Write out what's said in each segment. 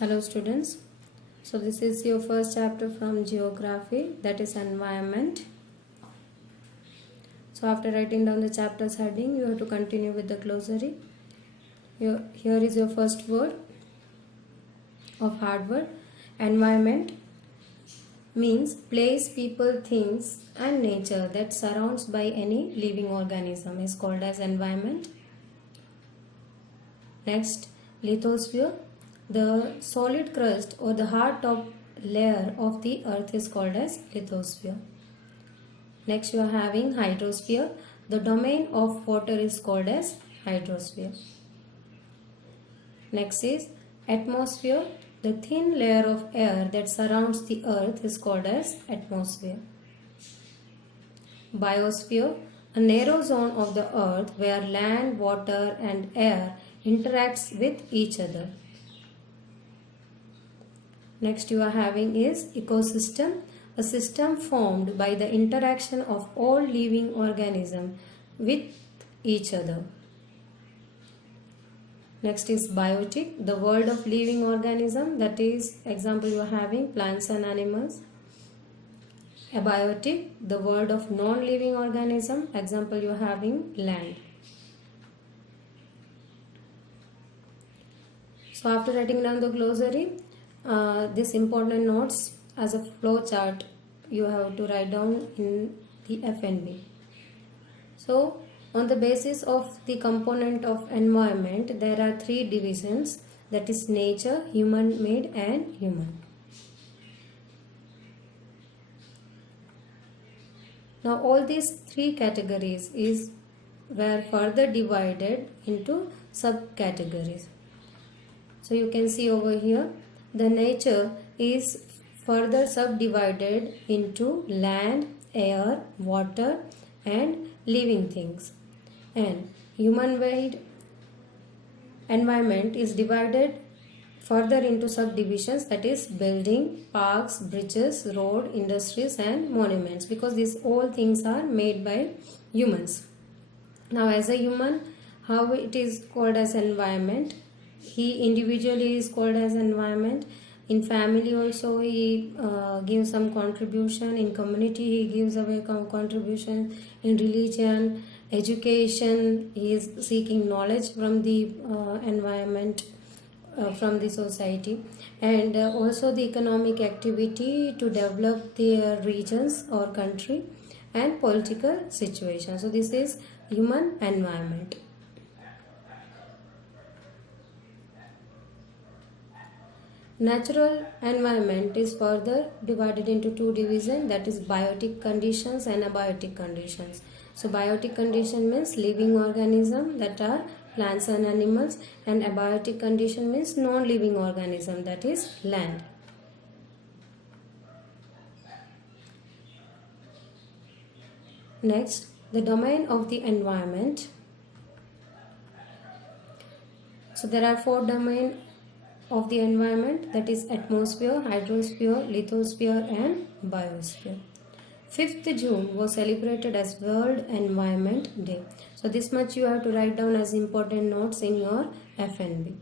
Hello students. So this is your first chapter from geography, that is environment. So after writing down the chapter's heading, you have to continue with the glossary. Here is your first word of hard word. Environment means place, people, things and nature that surrounds by any living organism is called as environment. Next, lithosphere. The solid crust or the hard top layer of the earth is called as lithosphere. Next you are having hydrosphere. The domain of water is called as hydrosphere. Next is atmosphere. The thin layer of air that surrounds the earth is called as atmosphere. Biosphere. A narrow zone of the earth where land, water and air interacts with each other. Next you are having is ecosystem, a system formed by the interaction of all living organisms with each other. Next is biotic, the world of living organism, that is example you are having plants and animals. Abiotic, the world of non-living organism, example you are having land. So after writing down the glossary, this important notes as a flow chart you have to write down in the FNB. So on the basis of the component of environment, there are three divisions, that is nature, human made and human. Now all these three categories were further divided into subcategories. So you can see over here, the nature is further subdivided into land, air, water and living things. And human-made environment is divided further into subdivisions, that is building, parks, bridges, road, industries and monuments, because these all things are made by humans. Now as a human, how it is called as environment? He individually is called as environment. In family also he gives some contribution. In community he gives away contribution. In religion, education, he is seeking knowledge from the environment, from the society. And also the economic activity to develop their regions or country, and political situation. So this is human environment. Natural environment is further divided into two divisions, that is biotic conditions and abiotic conditions. So biotic condition means living organism, that are plants and animals, and abiotic condition means non-living organism, that is land. Next, the domain of the environment. So there are four domains of the environment, that is atmosphere, hydrosphere, lithosphere and biosphere. 5th June was celebrated as World Environment Day. So this much you have to write down as important notes in your FNB.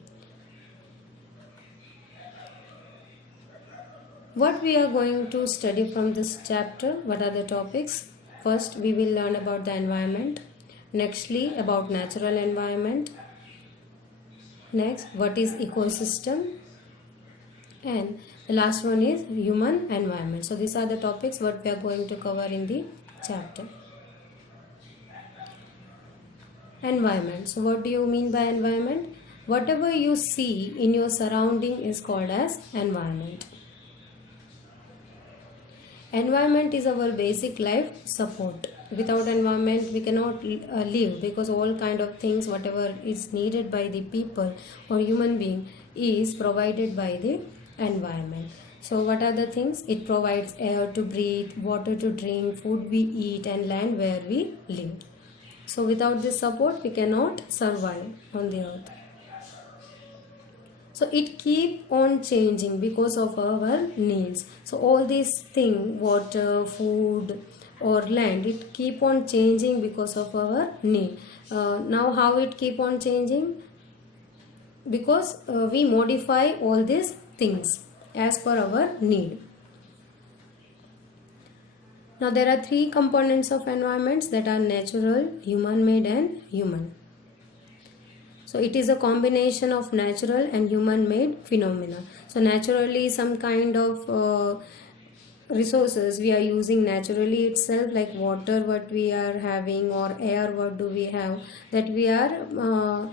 What we are going to study from this chapter, what are the topics? First we will learn about the environment. Nextly about natural environment. Next, what is ecosystem? And the last one is human environment. So these are the topics what we are going to cover in the chapter. Environment. So what do you mean by environment? Whatever you see in your surrounding is called as environment. Environment is our basic life support. Without environment we cannot live, because all kind of things whatever is needed by the people or human being is provided by the environment. So what are the things? It provides air to breathe, water to drink, food we eat and land where we live. So without this support we cannot survive on the earth. So it keep on changing because of our needs. So all these things, water, food or land, it keep on changing because of our need. Now how it keep on changing? because we modify all these things as per our need. Now there are three components of environments, that are natural, human made and human. So it is a combination of natural and human made phenomena. So naturally some kind of resources we are using naturally itself, like water what we are having, or air what do we have, that we are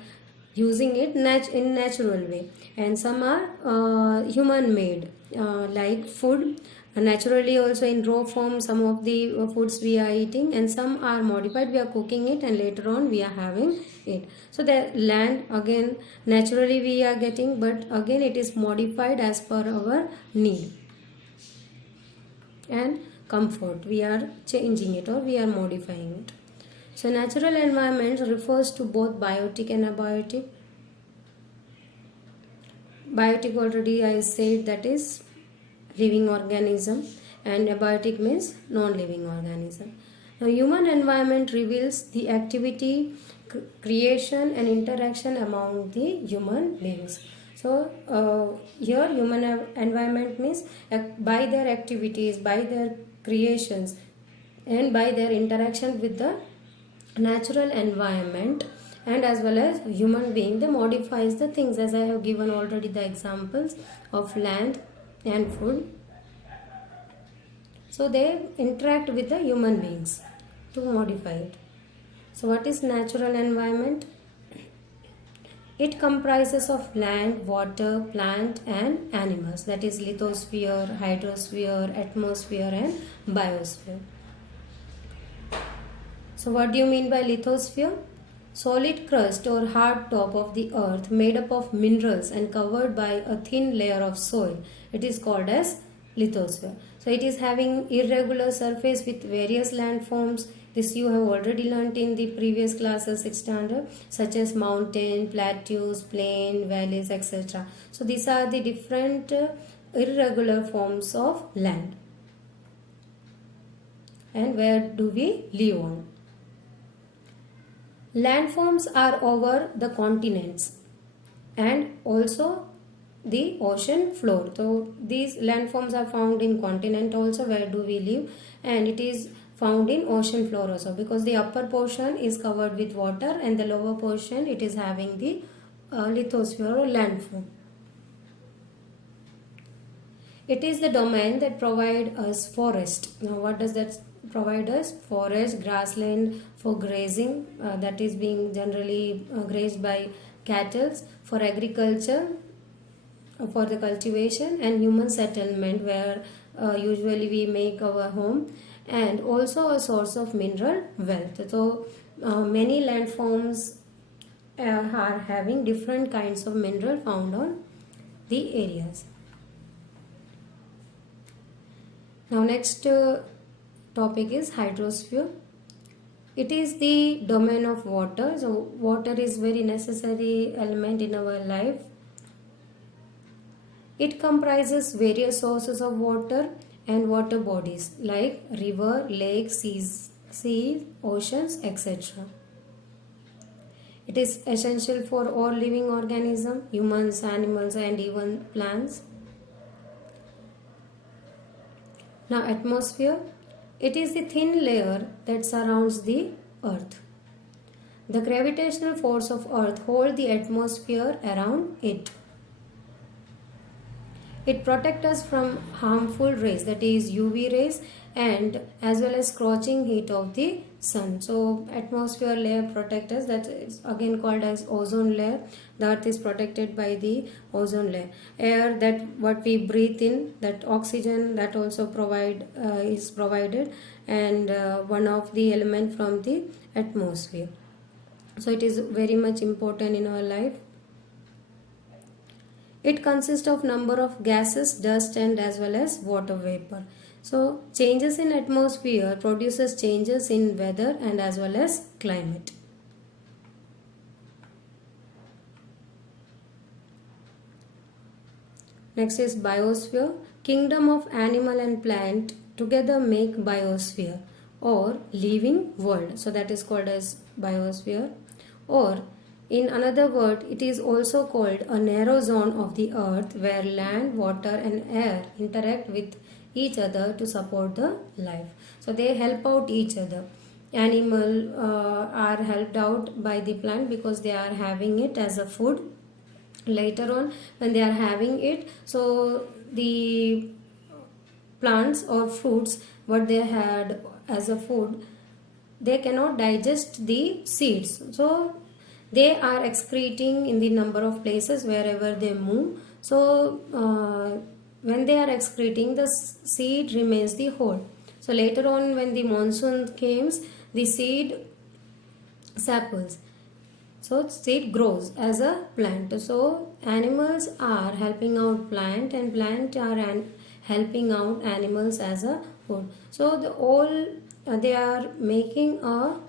using it in natural way. And some are human made, like food. Naturally also in raw form some of the foods we are eating, and some are modified, we are cooking it and later on we are having it. So the land again naturally we are getting, but again it is modified as per our need and comfort, we are changing it or we are modifying it. So natural environment refers to both biotic and abiotic. Biotic already I said, that is living organism, and abiotic means non-living organism. Now human environment reveals the activity, creation and interaction among the human beings. So here human environment means by their activities, by their creations and by their interaction with the natural environment, and as well as human being, they modifies the things, as I have given already the examples of land and food. So they interact with the human beings to modify it. So what is natural environment? It comprises of land, water, plant and animals, that is lithosphere, hydrosphere, atmosphere and biosphere. So what do you mean by lithosphere? Solid crust or hard top of the earth made up of minerals and covered by a thin layer of soil. It is called as lithosphere. So it is having irregular surface with various landforms. This you have already learnt in the previous classes 6th standard, such as mountain, plateaus, plain, valleys, etc. So these are the different irregular forms of land. And where do we live on? Landforms are over the continents and also the ocean floor. So these landforms are found in continent also, where do we live, and it is found in ocean floor also, because the upper portion is covered with water and the lower portion it is having the lithosphere or landform. It is the domain that provide us forest. Now what does that provide us? Forest, grassland for grazing, that is being generally grazed by cattle, for agriculture, for the cultivation, and human settlement, where usually we make our home, and also a source of mineral wealth. So many landforms are having different kinds of mineral found on the areas. Now next topic is hydrosphere. It is the domain of water. So water is very necessary element in our life. It comprises various sources of water and water bodies like river, lakes, seas, oceans, etc. It is essential for all living organisms, humans, animals and even plants. Now atmosphere. It is the thin layer that surrounds the earth. The gravitational force of earth holds the atmosphere around it. It protects us from harmful rays, that is UV rays, and as well as scorching heat of the sun. So atmosphere layer protects us, that is again called as ozone layer. The earth is protected by the ozone layer. Air, that what we breathe in, that oxygen, that also is provided, and one of the element from the atmosphere. So it is very much important in our life. It consists of number of gases, dust and as well as water vapor. So changes in atmosphere produces changes in weather and as well as climate. Next is biosphere. Kingdom of animal and plant together make biosphere or living world. So that is called as biosphere. Or In another word, it is also called a narrow zone of the earth where land, water and air interact with each other to support the life. So they help out each other. Animal are helped out by the plant because they are having it as a food. Later on, when they are having it, so the plants or fruits what they had as a food, they cannot digest the seeds, so they are excreting in the number of places wherever they move. So when they are excreting, the seed remains the whole. So later on when the monsoon comes, the seed saples, so seed grows as a plant. So animals are helping out plant and plant are helping out animals as a food. So the all they are making a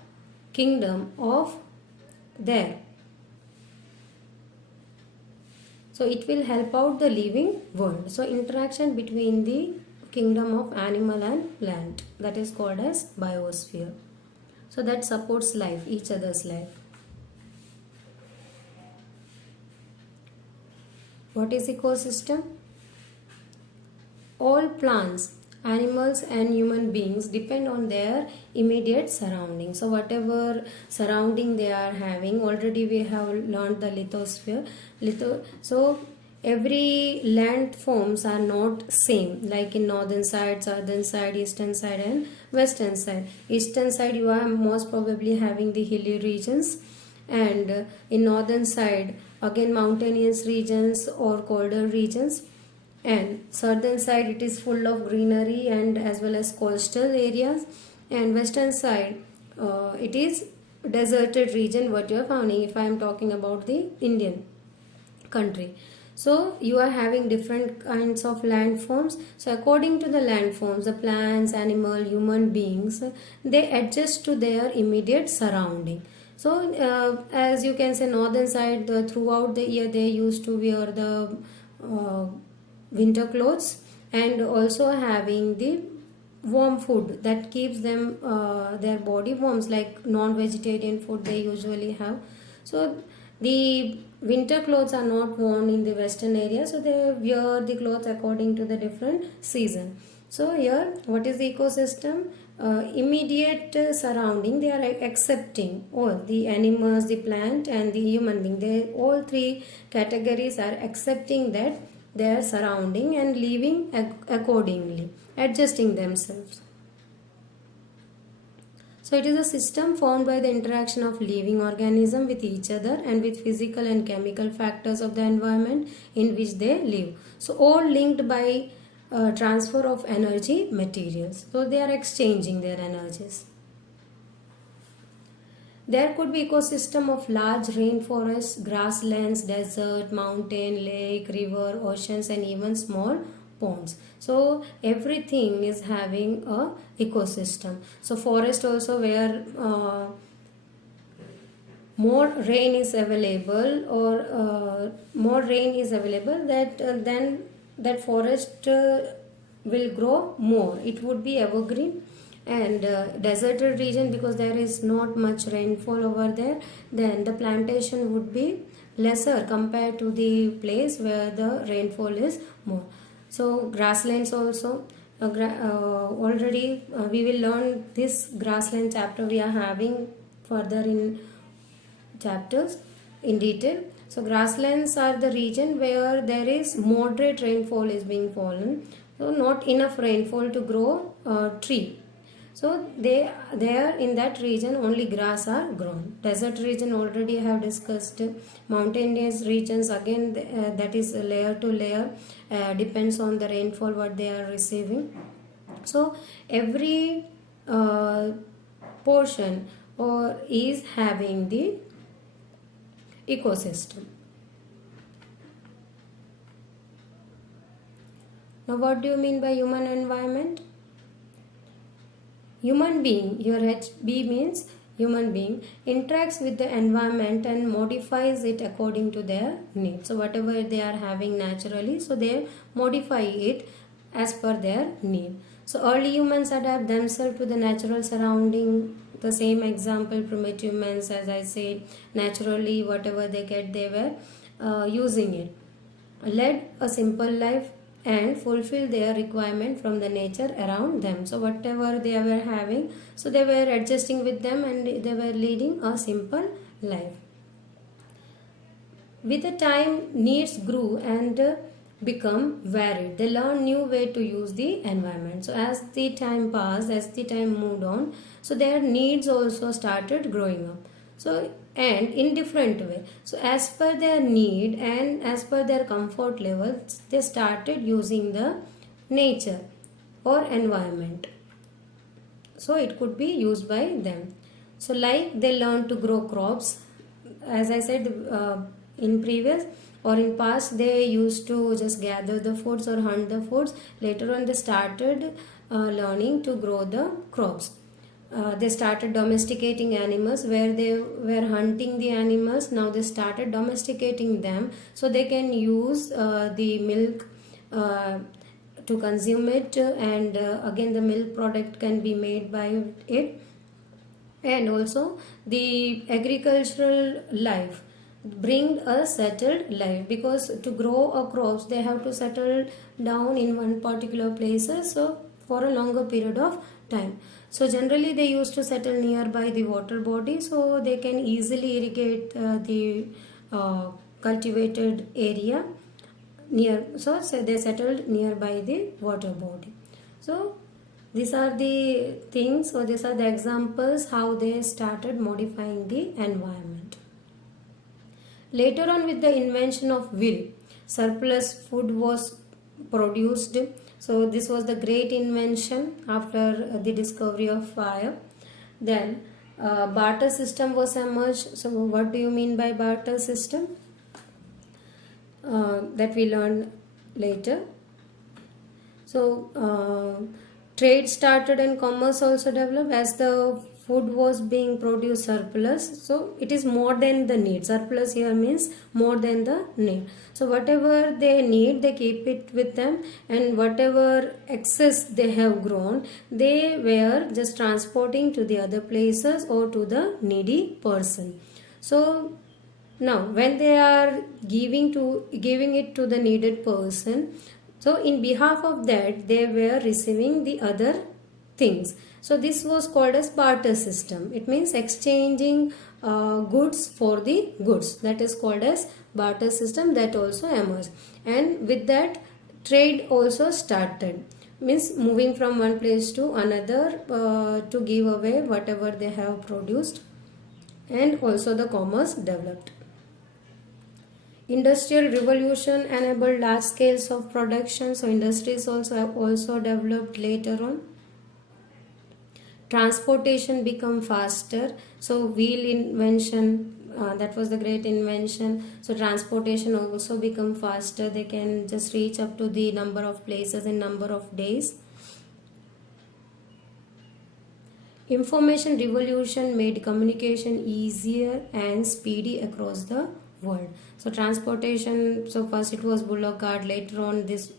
kingdom of there. So it will help out the living world. So interaction between the kingdom of animal and plant, that is called as biosphere. So that supports life, each other's life. What is ecosystem? All plants, animals and human beings depend on their immediate surroundings. So whatever surrounding they are having, already we have learned the lithosphere. So every landforms are not same, like in northern side, southern side, eastern side and western side. Eastern side you are most probably having the hilly regions, and in northern side again mountainous regions or colder regions, and southern side it is full of greenery and as well as coastal areas, and western side it is deserted region what you are finding if I am talking about the Indian country. So you are having different kinds of landforms. So according to the landforms, the plants, animal, human beings, they adjust to their immediate surrounding. So as you can say, northern side throughout the year they used to wear the winter clothes, and also having the warm food that keeps them their body warm, like non-vegetarian food they usually have. So the winter clothes are not worn in the western area, so they wear the clothes according to the different season. So here what is the ecosystem? Immediate surrounding, they are accepting all the animals, the plant and the human being, they all three categories are accepting that their surrounding and living accordingly, adjusting themselves. So it is a system formed by the interaction of living organisms with each other and with physical and chemical factors of the environment in which they live. So all linked by transfer of energy materials. So they are exchanging their energies. There could be ecosystem of large rainforests, grasslands, desert, mountain, lake, river, oceans and even small ponds. So everything is having a ecosystem. So forest also where more rain is available, or more rain is available, that then that forest will grow more. It would be evergreen. And deserted region, because there is not much rainfall over there, then the plantation would be lesser compared to the place where the rainfall is more. So grasslands also already we will learn this grassland chapter we are having further in chapters in detail. So grasslands are the region where there is moderate rainfall is being fallen, so not enough rainfall to grow tree. So there in that region only grass are grown. Desert region already have discussed. Mountainous regions again that is layer to layer, depends on the rainfall what they are receiving. So every portion or is having the ecosystem. Now what do you mean by human environment? Human being, here HB means human being, interacts with the environment and modifies it according to their needs. So whatever they are having naturally, so they modify it as per their need. So early humans adapt themselves to the natural surrounding the same example, primitive men, as I said, naturally whatever they get, they were using it, led a simple life and fulfill their requirement from the nature around them. So whatever they were having, so they were adjusting with them and they were leading a simple life. With the time, needs grew and become varied. They learned new way to use the environment. So as the time passed, as the time moved on, so their needs also started growing up. So and in different way. So as per their need and as per their comfort levels, they started using the nature or environment. So it could be used by them. So like they learned to grow crops, as I said in previous or in past, they used to just gather the foods or hunt the foods. Later on they started learning to grow the crops. They started domesticating animals where they were hunting the animals. Now they started domesticating them so they can use the milk to consume it, and again the milk product can be made by it. And also the agricultural life bring a settled life, because to grow a crops they have to settle down in one particular places, so for a longer period of time. So generally they used to settle nearby the water body, so they can easily irrigate the cultivated area near. So they settled nearby the water body. So these are the things, or these are the examples how they started modifying the environment. Later on, with the invention of wheel, surplus food was produced. So this was the great invention after the discovery of fire. Then barter system was emerged. So what do you mean by barter system? That we learned later. So trade started and commerce also developed as the food was being produced surplus. So it is more than the need. Surplus here means more than the need. So whatever they need, they keep it with them, and whatever excess they have grown, they were just transporting to the other places or to the needy person. So now when they are giving it to the needed person, so in behalf of that they were receiving the other things. So this was called as barter system. It means exchanging goods for the goods. That is called as barter system. That also emerged, and with that trade also started. Means moving from one place to another to give away whatever they have produced, and also the commerce developed. Industrial revolution enabled large scales of production. So industries also have also developed later on. Transportation become faster. So wheel invention, that was the great invention. So transportation also become faster. They can just reach up to the number of places in number of days. Information revolution made communication easier and speedy across the world. So transportation, so first it was bullock cart, later on this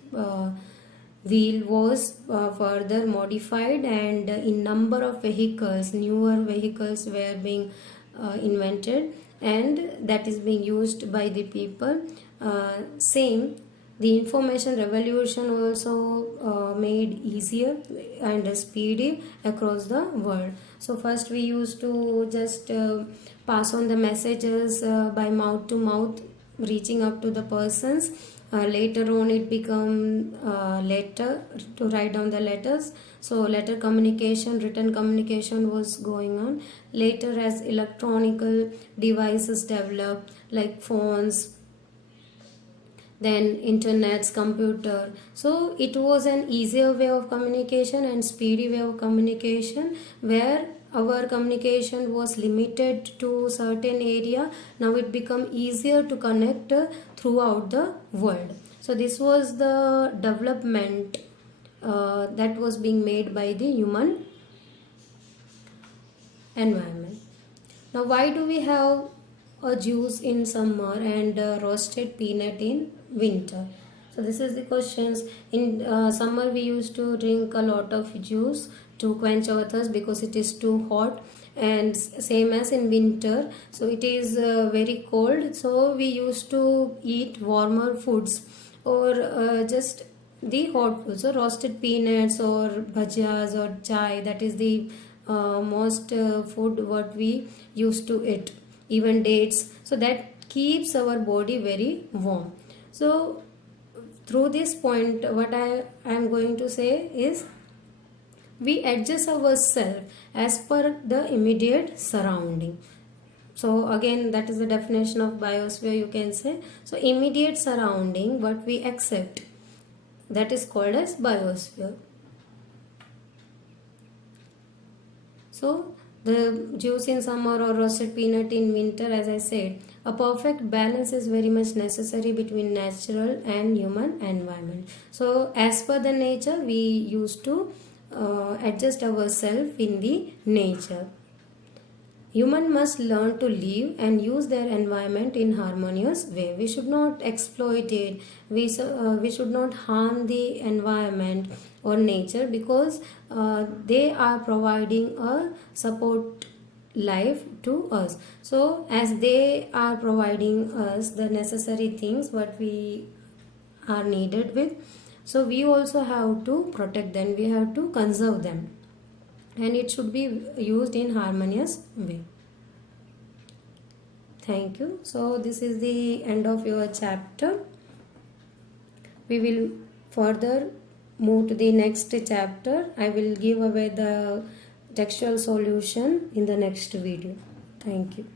wheel was further modified, and in number of vehicles, newer vehicles were being invented, and that is being used by the people. Same, the information revolution also made easier and speedy across the world. So first we used to just pass on the messages by mouth to mouth, reaching up to the persons. Later on it become letter, to write down the letters. So letter communication, written communication was going on. Later as electronical devices developed like phones, then internets, computer. So it was an easier way of communication and speedy way of communication, where our communication was limited to certain area. Now it become easier to connect throughout the world. So this was the development that was being made by the human environment. Now why do we have a juice in summer and roasted peanut in winter? So this is the questions. In summer we used to drink a lot of juice to quench our thirst because it is too hot, and same as in winter, so it is very cold, so we used to eat warmer foods, or just the hot foods, so roasted peanuts or bhajias or chai, that is the most food what we used to eat, even dates, so that keeps our body very warm. So through this point, what I am going to say is, we adjust ourselves as per the immediate surrounding. So again, that is the definition of biosphere, you can say. So immediate surrounding, what we accept, that is called as biosphere. So the juice in summer or roasted peanut in winter, as I said, a perfect balance is very much necessary between natural and human environment. So as per the nature, we used to adjust ourselves in the nature. Human must learn to live and use their environment in harmonious way. We should not exploit it. We should not harm the environment or nature, because they are providing a support life to us. So as they are providing us the necessary things what we are needed with, so we also have to protect them. We have to conserve them, and it should be used in harmonious way. Thank you. So this is the end of your chapter. We will further move to the next chapter. I will give away the textual solution in the next video. Thank you.